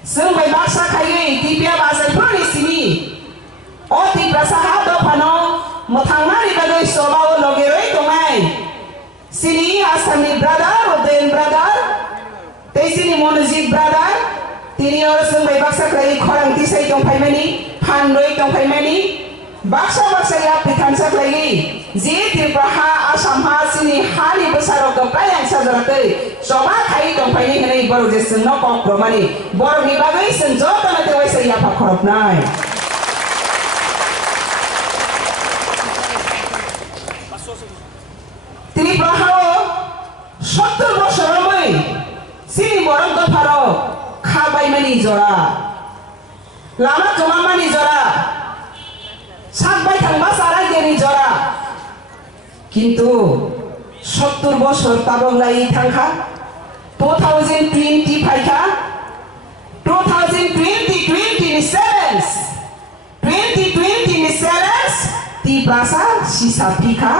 जों बै बाक्सा खायै दिबिया बाजायफोरनि सिनि अ दिब्रा साहा दफानो मोथांनानै बागै सबाव लगेरै दंनाय सिनि आसामनि ब्रादार उदयन ब्रादार तेजिनि मनजित ब्रादार तिनि और जों बै बाक्सा खायै खरां दिसाय दंफायमानि फानरै दंफायमानि बाक्सा बाक्साया पिथानसा खायै जे त्रिपुरा आसामहा सिनि हानि बोसाराव गप्राय आं साजराखै समा खायै दंफायनि होनै बर' जेसों न कक्रमानि बर'नि बागै जों ज' दाना देवायसा याफा खरबनाय त्रिपुराहाव 70 বছরमै सिनि बरं दफाराव खाबायमानि जरा लामा गोमामानि जरा सातबाय थांबा सारा गेनि जरा किन्तु 70 বছর ताबंलायै थांखा 2020 फायखा 2027 तिब्रासा सिसा फिखा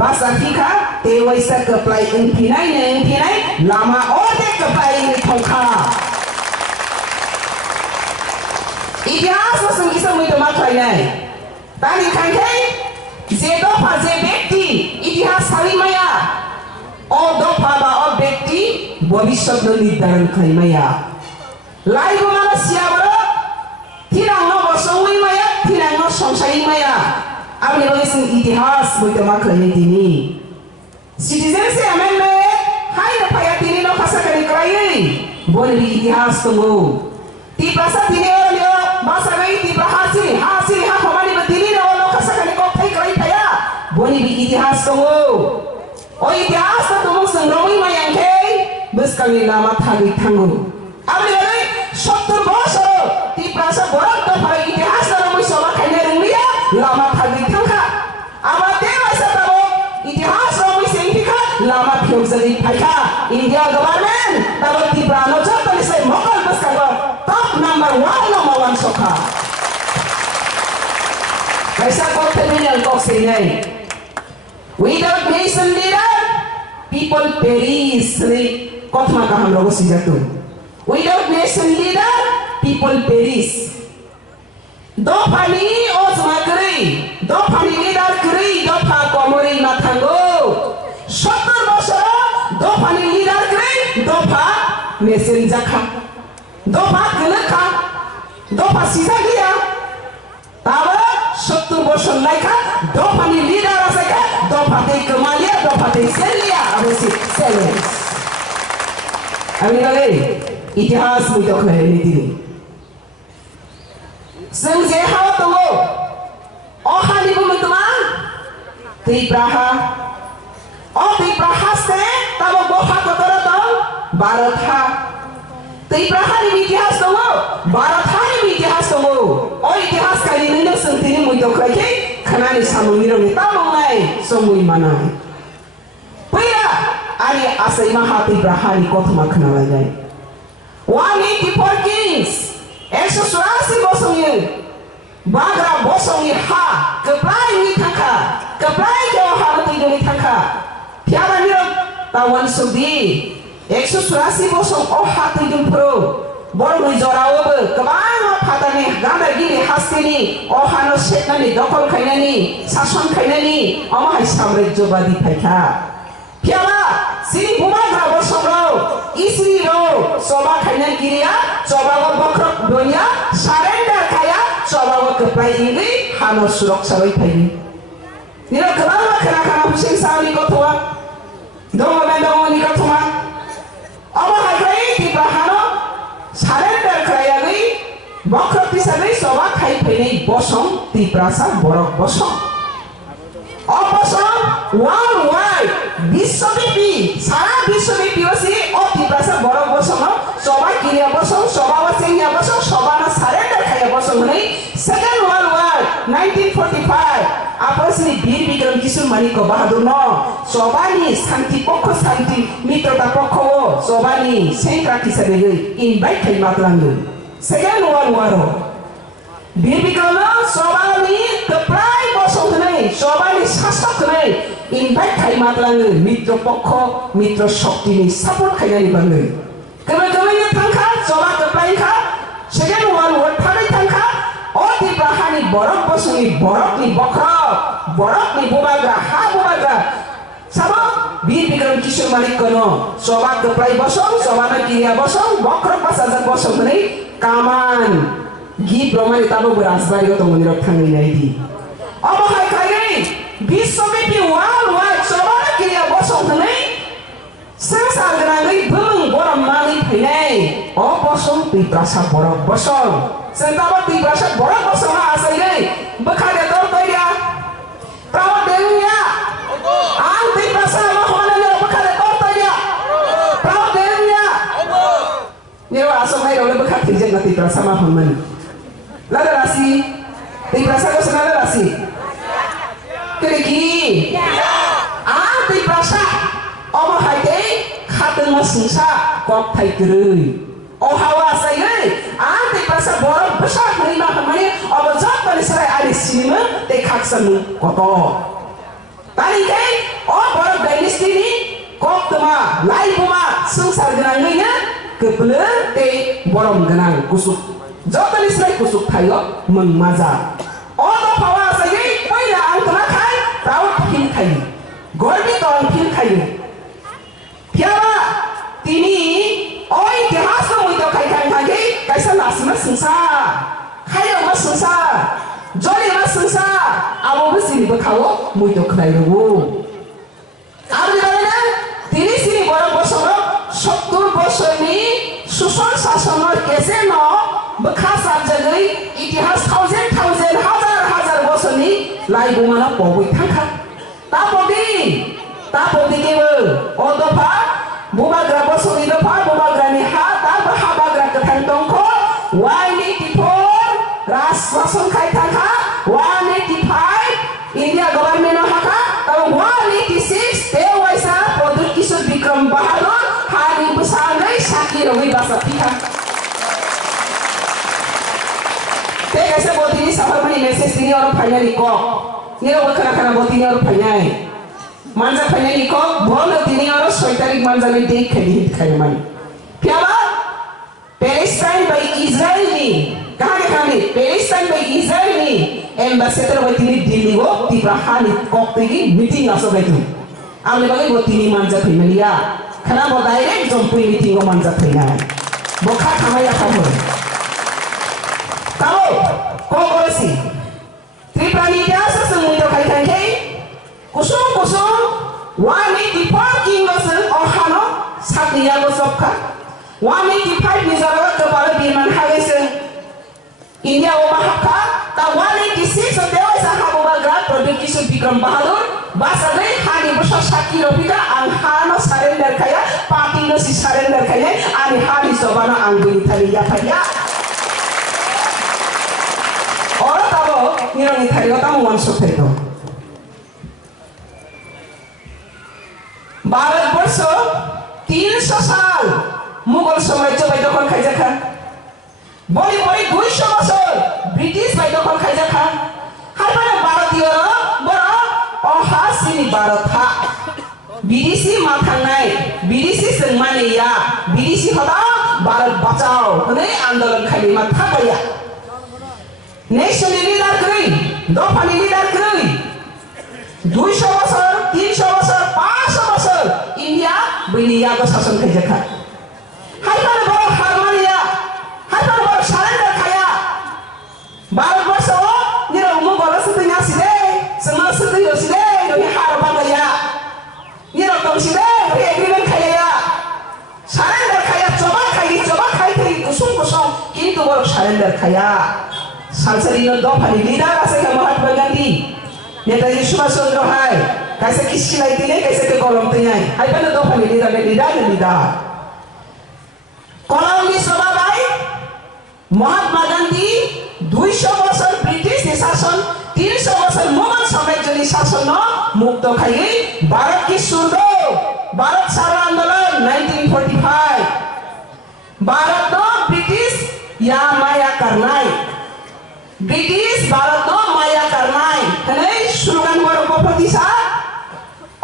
बासा फिखा तेवैसा कप्लाय उनफिनाय नोंफिनाय लामा अदे कप्लाय थंखा इतिहास संगिसा मैदमा खायनाय दानि खायखाय जे दफा जे व्यक्ति इतिहास सालिमाया अ दफा बा अ व्यक्ति भविष्यत निर्धारण खायमाया लाइबो माना सियाबो थिरांनो बसंमै माया थिरांनो संसाय माया आंनि बागै इतिहास मैदमा खायनाय दिनि सिटिजेनशिप अमेंडमेंट हाय फाया दिनि न खासाखानि क्रायै बनि इतिहास दङो तिब्रासा दिनि ओलियो बासागै तिब्रा हासि हा खमानि दिनि न खासाखानि को फाय क्राय फाया बनि इतिहास दङो ओ इतिहास दङ संरमै मायांखे बसकानि लामा थागै थांगो आंनि बागै 70 বছর तिब्रासा बरक दफा इतिहास दङै समा खायनो रोंलिया लामा थागै थांखा आमा देवायसा दङ इतिहास दङै सेंथिखा लामा फिउजरि फायखा इंडिया गवर्नमेंट दाबो तिब्रा न जतनि से मकल बसकागो टॉप नंबर 1 सखा कैसा कोथे मिलन कोसे नै without nation leader people perish रे कथमा का हम लोग सिजतु without nation leader people perish दफानि ओजमा करै दफानि लिडार करै दफा कमरै माथांगो 70 বছর दफानि लिडार करै दफा नेशन जाखा दफा गलखा दफा सिजा गया ताबो 70 বছর लायखा दफानि लिडार आसेखा दफा दे कमालिया दफा दे सेलिया अबसि सेलेंस आंनि बागै इतिहास मैदो खायनाय दिनि जों जे हा दङ अहानिबो मोदमा त्रिपुराहा त्रिपुराहा से ताबो बहा कतरा दं भारतहा त्रिपुराहानि इतिहास दङ भारतहानि इतिहास दङ ओ इतिहास खायनो सोंथिनि मैदो खायखे खानानि सामुनि रंनि ताबंनाय समुइ मानाय फैया आनि आसाइमा हा त्रिपुराहानि कथमा खोनालायनाय 184 kings 184 बसंनि बाग्रा बसंनि हा कप्लायनि थाखा कप्लाय के हा तिगनि थाखा फियाबानि तावन सुदि 184 बसं अ हा तिगन प्रो बरनि जरावबो गोबां फादानि गामगिरि हास्तिनि अ हानो सेटनानि दखल खायनानि सासन खायनानि अमाय साम्राज्यबादि फायखा फियाबा सिनि बुमाग्रा बसंरो इसरी रो सभा खायनाय गिरिया सभाव बख्रक दुनिया सारेन्डार खाया सभाव कप्लाय इंगै हानो सुरक्षायै फायनि निरो गोबां खाना खाना हुसेन साहनि गथ'आ दङनि गथ'आ अब हायबाय तिब्रा हानो सारेन्डार खायायै बख्रक हिसाबै सभा खाय फैनाय बसं तिब्रासा बरक बसं অবসর ওয়ার্ল্ড ওয়াইড বিশ্বব্যাপী সারা বিশ্বব্যাপী আছে ও তিব্রাসা বড় বসন সবাই কিরিয়া বসন সবাই সেনিয়া বসন সবানা সারেন্ডার খায়া বসন নাই সেকেন্ড ওয়ার্ল্ড ওয়ার 1945 আপসনি বীর বিক্রম কিশোর মানিক বাহাদুর ন সবাইনি শান্তি পক্ষ শান্তি মিত্রতা পক্ষ সবাইনি সেন্ট্রা হিসাবে ইনভাইট খাই মাতলাঙ্গো সেকেন্ড ওয়ার্ল্ড ওয়ার বীর বিক্রম সবাইনি প্রায় বসন নাই সবাইনি শাসক নাই ইনভাইট খাই মাতলাঙ্গো মিত্র পক্ষ মিত্র শক্তিনি সাপোর্ট খাইনানি বাঙ্গো কবে কবে থাঙ্কা সবা প্রায় খা borok bosoni borok ni bokrok borok ni bubaga ha bubaga sama bir bikram kishor malik kono sobak keplai bosong sobana kiria bosong bokrok pasajak bosong ni kaman gi brahmani tabo berasbari ko mondirok thangi nai di abo hai kai biswabyapi worldwide sobana kiria bosong ni sengsar ganai bung boram mali phainai o bosong ti prasad borok bosong sentaba ti prasad borok bosong ha asai dei bakhade tor toya prawa dewiya ang ti prasad ma hone le bakhade tor toya prawa dewiya niro asomai role bakhat ti jen ti prasad ma honmani lada rasi ti prasad ko sana rasi keriki ang ti prasad omo haite khateng ma sungsa kok thai kerui o hawa sai nei ang ti prasad borok besar menerima kemari obo jat pani serai ari sinima te khaksan koto tani ke o borok dynasty ni kok tema lai buma sungsar ganang nya keple te borom ganang kusuk jatani serai kusuk thayo mengmaja o to hawa sai nei paila ang tena khai tau phin khai gorbi tong phin khai Piara tini oi itihas no muito kai kai kai kaisa nasma sungsa khayo ma sungsa joli ma sungsa abo bisi bakhawo muito khai ro aru dana tini sini bora bosoro 70 bosoni susan sasanor kese no bakha sajai itihas thousand hazar bosoni lai bumana poi thangkha ta podi kebe odopa bubagra bosoni dopa bubagra ni ha ta bahabagra kathang tongko 184 ras rason khai thangkha 185 India government no haka ta 186 te waisa product kishor bikram bahadur hari besangai sakir wi basa pikha te kaise bodini sahamani message dini aur finally ko niro bakana bodini aur finally Manja phanya ni ko bol tini aro 6 tarik manja ni dek khali khai mani pyaba Palestine by Israel ni kaha khali Palestine by Israel ni ambassador by tini Delhi go tibrahani kok tigi meeting aso betu amle bagi bo tini manja phimani ya khana bo direct jompui meeting go manja phina bo kha khamaya khamu tao ko korasi triprani dia sesemundo khai khai khai kusum 184 kingosen ohano sakniya go sokha 185 nizara ke para biman hagesen India o mahaka ta 186 dewa sahabu bagra production bikram bahadur basale hani bosa sakiro pika ang hano surrender kaya party no si surrender kaya ani hani sobana anggun thali ya phaya ora tabo nironi thali ta mon sopheto Bharatvarsh 300 साल मुगल साम्राज्य bye दखल खाइजाखा बड़ी 200 बছর British bye दखल खाइजाखा हारबाना भारतीय बरा अहासिनि भारतहा बिदेशी माथांनाय बिदेशी जोंमानिया बिदेशी हदा भारत बचाओ हनै आंदोलन खालिमा थाबाया नेशनल लीडर करै दफानि लीडर करै 200 বছর 300 বছর 500 বছর India India ko শাসন খাইজাখা হাইপারে বড় হারমানিয়া হাইপারে বড় সারেন্ডার খায়া ভারতবর্ষ নিরো মুগল সুতিনা সিদে সঙ্গ সুতি সিদে রহি হার বাগায়া নিরো তং সিদে রহি এগ্রিমেন্ট খাইয়া সারেন্ডার খায়া চবা খাই কুসুম কুসুম কিন্তু বড় সারেন্ডার খায়া সালসারিনো দফানি লিডার আছে মহাত্মা গান্ধী नेताजी सुभाष चंद्र हाय कैसे किसकी लाइती नहीं कैसे के कॉलम ते नहीं हाय पहले दो फैमिली लीडर कॉलम की सभा भाई महात्मा गांधी 200 বছর ब्रिटिश शासन 300 বছর मुगल साम्राज्य शासन न मुक्त खाई भारत की स्वर्ग भारत सारा आंदोलन 1945 भारत नो ब्रिटिश या माया करनाय ब्रिटिश भारत नो माया करनाय हनै स्लोगान बर प्रतिशा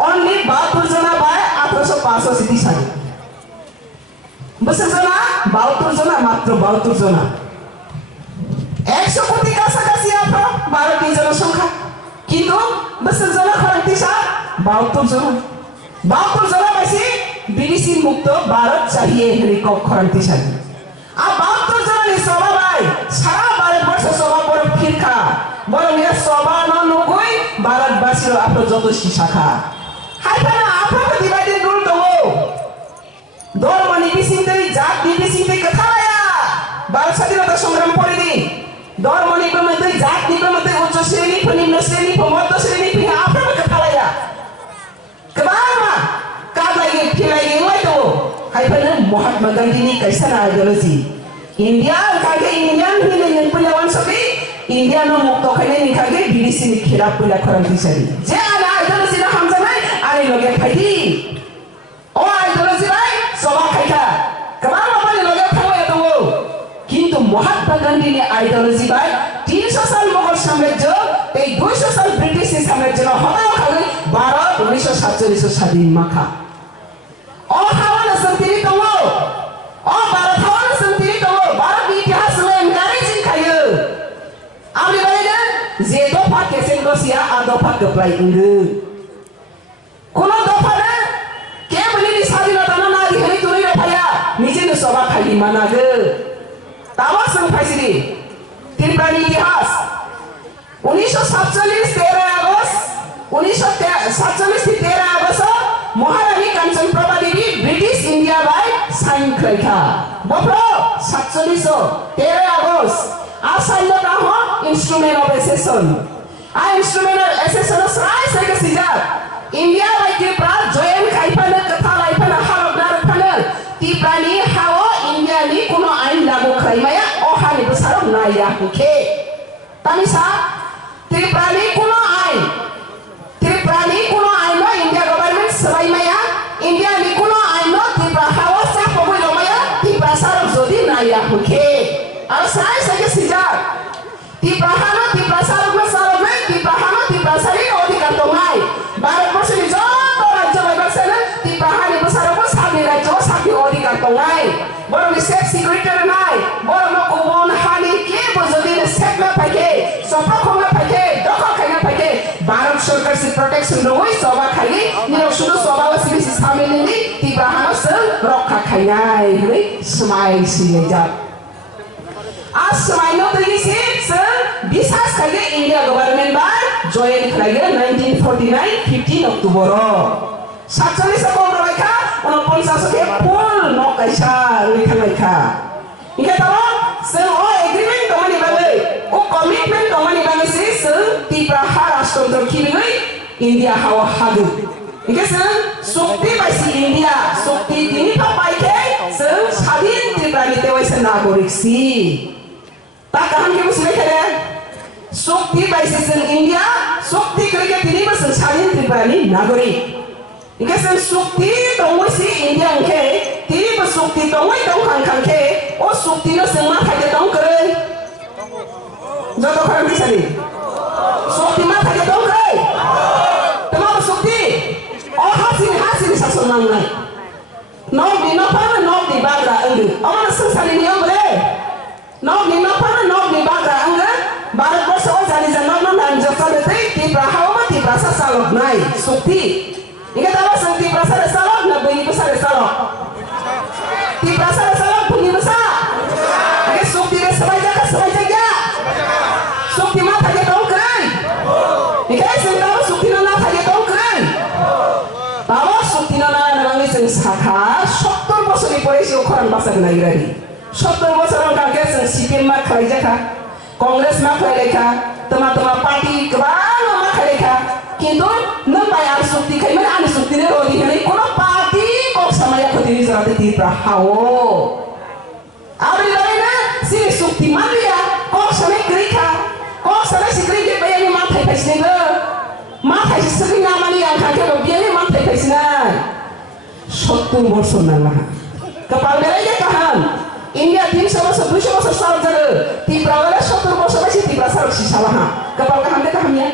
only 72 जना बाय 1865 सिटी साई बेसे जना 72 जना मात्र 72 जना 100 কোটি কাছাকাছি भारतनि जनसंख्या কিন্তু বছর জন খরন্তিসা 72 জন 72 জন বেশি বিদেশি মুক্ত ভারত চাহিয়ে হেলিক খরন্তিসা আর 72 জন নি সভা ভাই সারা ভারতবর্ষ সভা বড় ফিরকা বড় মিয়া সভা ননগুই ভারতবাসীর আপন যত শাখা হাইফানা আপন ডিভাইডেড রুল দङ ধর্মনি বিসিতে জাতি বিসিতে কথা লায়া ভারত স্বাধীনতা সংগ্রাম পরিদি ধর্মনি মধ্যে জাতি মধ্যে উচ্চ শ্রেণী নিম্ন শ্রেণী মধ্য শ্রেণী আপন কথা লায়া কেবামা কালাই ফিলাই ওই তো হাইফানা Mahatma Gandhi ni kaisana ideology India kage Indian hile yang punya sabi India no mukto khane ni kage bidisi ni khilaf pula kharanti sari je ana ideology na hamza nai ani loge phaiti o ideology bai soba khaita kabang apani loge phaya to কিন্তু Mahatma Gandhi ni ideology bai 300 সাল মোগল সাম্রাজ্য এই 200 সাল British সাম্রাজ্য হটাও খাগে ভারত 1947 স্বাধীন মাখা ও হাওয়ানা সন্তিনি তো ও ভারত হাওয়ানা সন্তিনি তো ভারত ইতিহাস में encouraging खायो आउली बायना जे दफा केसेन रसिया आ दफा गप्लाय इंगो कोनो दफा ना के बलिनि स्वाधीनता ना नारि हेरि तुरि रफाया निजेनो सभा खालि मानागो दावा जों फाइसिरि त्रिपुरानि इतिहास 1947 13 আগস্ট 1947 થી 13 August Maharani Kanchan Prabha Devi British India बाय साइन खैखा बप्रो 4713 আগস্ট आसाइन दा हो इंस्ट्रूमेंट ऑफ एसेसन आ इंस्ट्रूमेंट ऑफ एसेसन सराय सके सिजा इंडिया बाय त्रिपुरा जयन खाइफानो कथा लाइफानो हालबना रखानो त्रिपुरानि हाओ इंडिया नि कोनो आइन लागू खाइमाया अहानि बसारो नाया हुखे तामिसा त्रिपुरानि कोनो आइन इंडिया गवर्नमेंट सबाइमाया इंडिया नि कोनो आइन त्रिपुरा हाओ सा पबैलमाया त्रिपुरा सारो जदि नाया हुखे आरो साय सके सिजा त्रिपुरा सारो त्रिपुरा सारि अधिकार दंनाय भारतबर्षनि जत राज्य बायबासनो त्रिपुरा बसारो साबि राज्य साबि अधिकार दंनाय बरनि सेफ सिक्युरिटी नाय बरनो गुबुन हानि के बजदि सेफ ना फाइके सफा खंना फाइके दखल खाइना फाइके भारत सरकार से प्रोटेक्शन दंय सभा खालि निराव सुदु सभा सिबिसि सामिलिनि त्रिपुरा जों रक्षा खाइनाय हरै समाय सिलेजा समायनो तैसे जों बिसास खाइगे इंडिया गवर्नमेंट बाय जयन खाइगे 1949 15 अक्टूबर 47 कम रखा 49 के फुल न कैसा रखा इनके तब जों ओ एग्रीमेंट दंनि बागै ओ कमिटमेंट दंनि बागै जों त्रिपुरा राष्ट्र दखिनै इंडिया हाव हागो इनके जों शक्ति बायसि इंडिया शक्ति दिनि पाइके जों स्वाधीन त्रिपुरानि देवाइसा नागरिक सि tak kaham ke muslim kere शक्ति बायसि जों इंडिया शक्ति करिके दिनैबो जों स्वाधीन त्रिपुरानि नागरिक इनके जों शक्ति दंसि इंडिया अंके दिनैबो शक्ति दंय दंखांखांके ओ शक्तिनो जों मा थागे दं करे जतो खरन बिसानि शक्ति मा थागे दं करे तमाम शक्ति ओ हासिन सासन नांनाय नौ दिनफानो नौ दिबाग्रा अंगो अमन संसारनि नियम बले नौ दिनफानो नौ दिबाग्रा अंगो भारतवर्ष ओ जानि जाननो नांजोखानो तै त्रिपुरा हावमा त्रिपुरा सालक नाय शक्ति इनके दावा जों त्रिपुरा सालक ना बैनिबो सालक त्रिपुरा सालक बैनिबो सा इनके शक्ति रे सबाय जागा शक्ति मा थागे दं करे इनके जों दावा शक्ति ना थागे दं करे दावा शक्ति ना नांगै जों साखा 70 বছরनि परेसियाव खरान बासाखौ नागिरारि 70 বছराव गागे जों सिपिएम मा खालायजाखा कांग्रेस मा खालायखा तमा पार्टी गोबां मा खालायखा किन्तु नों बाय आर शक्ति खायमोन आनि शक्तिनो रदि होनाय कोनो पार्टी कक समाया खतिनि जराते त्रिपुरा हाओ आबि लायना सि शक्ति मानिया कक समाय ग्रैखा कक समाय सिग्रै के बायनि मा थाय फाइसिनो मा थायसि सगै नामानि आं खाखे बियानि मा थाय फाइसिना 70 বছর नांला कपाल बेरायगे काहान इंडिया 300 বছর 200 বছর साल जागो त्रिपुरा वाला 70 বছর बायसि त्रिपुरा साल सिसालाहा कपाल काहान दे काहानिया